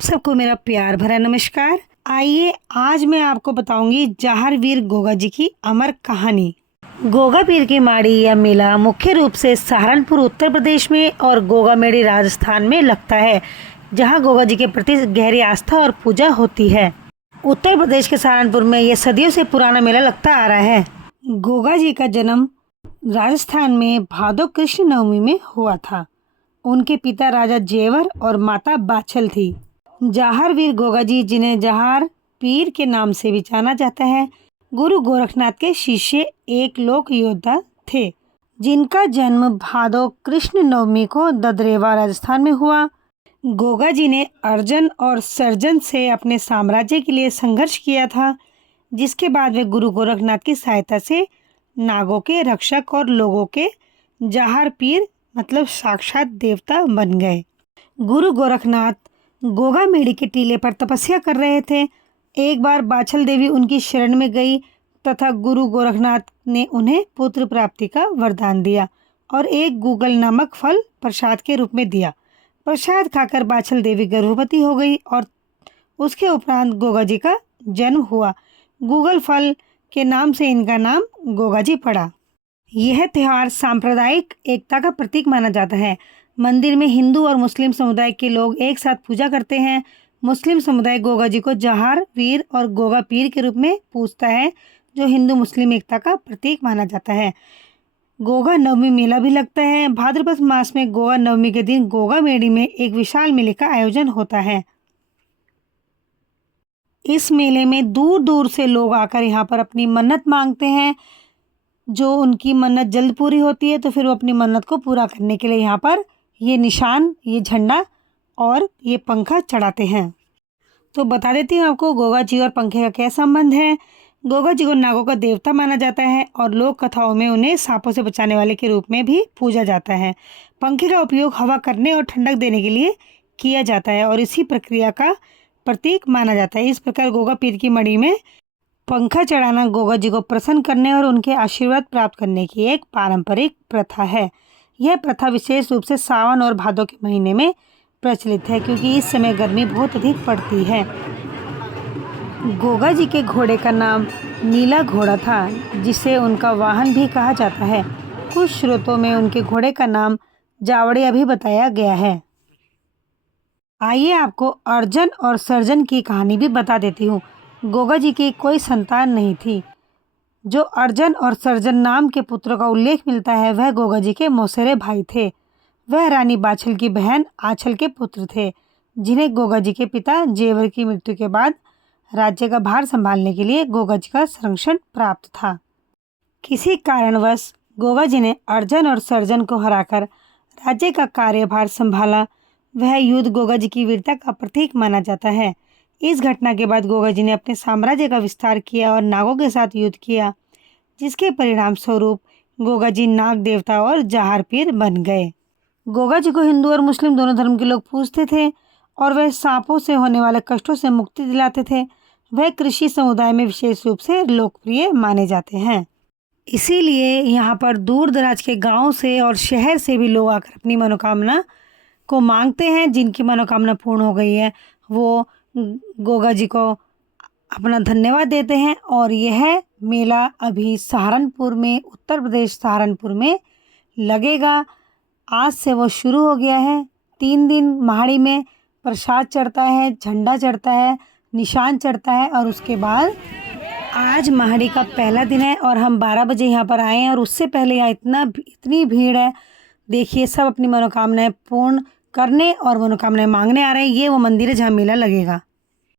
आप सबको मेरा प्यार भरा नमस्कार। आइए आज मैं आपको बताऊंगी जाहर वीर गोगा जी की अमर कहानी। गोगा पीर की माड़ी या मेला मुख्य रूप से सहारनपुर उत्तर प्रदेश में और गोगा मेड़ी राजस्थान में लगता है, जहां गोगा जी के प्रति गहरी आस्था और पूजा होती है। उत्तर प्रदेश के सहारनपुर में यह सदियों से पुराना मेला लगता आ रहा है। गोगा जी का जन्म राजस्थान में भादो कृष्ण नवमी में हुआ था। उनके पिता राजा जेवर और माता बाछल थी। जाहर वीर गोगा जी, जिन्हें जाहर पीर के नाम से भी जाना जाता है, गुरु गोरखनाथ के शिष्य एक लोक योद्धा थे, जिनका जन्म भादो कृष्ण नवमी को ददरेवा राजस्थान में हुआ। गोगा जी ने अर्जन और सर्जन से अपने साम्राज्य के लिए संघर्ष किया था, जिसके बाद वे गुरु गोरखनाथ की सहायता से नागों के रक्षक और लोगों के जाहर पीर मतलब साक्षात देवता बन गए। गुरु गोरखनाथ गोगा मेड़ी के टीले पर तपस्या कर रहे थे। एक बार बाछल देवी उनकी शरण में गई तथा गुरु गोरखनाथ ने उन्हें पुत्र प्राप्ति का वरदान दिया और एक गूगल नामक फल प्रसाद के रूप में दिया। प्रसाद खाकर बाछल देवी गर्भवती हो गई और उसके उपरांत गोगा जी का जन्म हुआ। गूगल फल के नाम से इनका नाम गोगा जी पड़ा। यह त्यौहार सांप्रदायिक एकता का प्रतीक माना जाता है। मंदिर में हिंदू और मुस्लिम समुदाय के लोग एक साथ पूजा करते हैं। मुस्लिम समुदाय गोगा जी को जाहर वीर और गोगा पीर के रूप में पूजता है, जो हिंदू मुस्लिम एकता का प्रतीक माना जाता है। गोगा नवमी मेला भी लगता है। भाद्रपद मास में गोगा नवमी के दिन गोगा मेड़ी में एक विशाल मेले का आयोजन होता है। इस मेले में दूर दूर से लोग आकर यहाँ पर अपनी मन्नत मांगते हैं। जो उनकी मन्नत जल्द पूरी होती है तो फिर वो अपनी मन्नत को पूरा करने के लिए यहाँ पर ये निशान, ये झंडा और ये पंखा चढ़ाते हैं। तो बता देती हूँ आपको गोगा जी और पंखे का क्या संबंध है। गोगा जी को नागों का देवता माना जाता है और लोक कथाओं में उन्हें सांपों से बचाने वाले के रूप में भी पूजा जाता है। पंखे का उपयोग हवा करने और ठंडक देने के लिए किया जाता है और इसी प्रक्रिया का प्रतीक माना जाता है। इस प्रकार गोगा पीर की मड़ी में पंखा चढ़ाना गोगा जी को प्रसन्न करने और उनके आशीर्वाद प्राप्त करने की एक पारंपरिक प्रथा है। यह प्रथा विशेष रूप से सावन और भादों के महीने में प्रचलित है, क्योंकि इस समय गर्मी बहुत अधिक पड़ती है। गोगा जी के घोड़े का नाम नीला घोड़ा था, जिसे उनका वाहन भी कहा जाता है। कुछ स्रोतों में उनके घोड़े का नाम जावड़िया भी बताया गया है। आइए आपको अर्जन और सर्जन की कहानी भी बता देती हूँ। गोगा जी की कोई संतान नहीं थी। जो अर्जन और सर्जन नाम के पुत्रों का उल्लेख मिलता है, वह गोगा जी के मौसेरे भाई थे। वह रानी बाछल की बहन आछल के पुत्र थे, जिन्हें गोगा जी के पिता जेवर की मृत्यु के बाद राज्य का भार संभालने के लिए गोगा जी का संरक्षण प्राप्त था। किसी कारणवश गोगा जी ने अर्जन और सर्जन को हराकर राज्य का कार्यभार संभाला। वह युद्ध गोगा जी की वीरता का प्रतीक माना जाता है। इस घटना के बाद गोगा जी ने अपने साम्राज्य का विस्तार किया और नागों के साथ युद्ध किया, जिसके परिणाम स्वरूप गोगा जी नाग देवता और जाहर पीर बन गए। गोगा जी को हिंदू और मुस्लिम दोनों धर्म के लोग पूजते थे और वह सांपों से होने वाले कष्टों से मुक्ति दिलाते थे। वह कृषि समुदाय में विशेष रूप से लोकप्रिय माने जाते हैं। इसीलिए यहाँ पर दूर दराज के गाँव से और शहर से भी लोग आकर अपनी मनोकामना को मांगते हैं। जिनकी मनोकामना पूर्ण हो गई है वो गोगा जी को अपना धन्यवाद देते हैं। और यह मेला अभी सहारनपुर में, उत्तर प्रदेश सहारनपुर में लगेगा। आज से वो शुरू हो गया है। 3 दिन महाड़ी में प्रसाद चढ़ता है, झंडा चढ़ता है, निशान चढ़ता है और उसके बाद आज महाड़ी का पहला दिन है और हम 12 बजे यहाँ पर आए हैं और उससे पहले यहाँ इतनी भीड़ है। देखिए, सब अपनी मनोकामनाएं पूर्ण करने और मनोकामनाएं मांगने आ रहे हैं। ये वो मंदिर है जहाँ मेला लगेगा।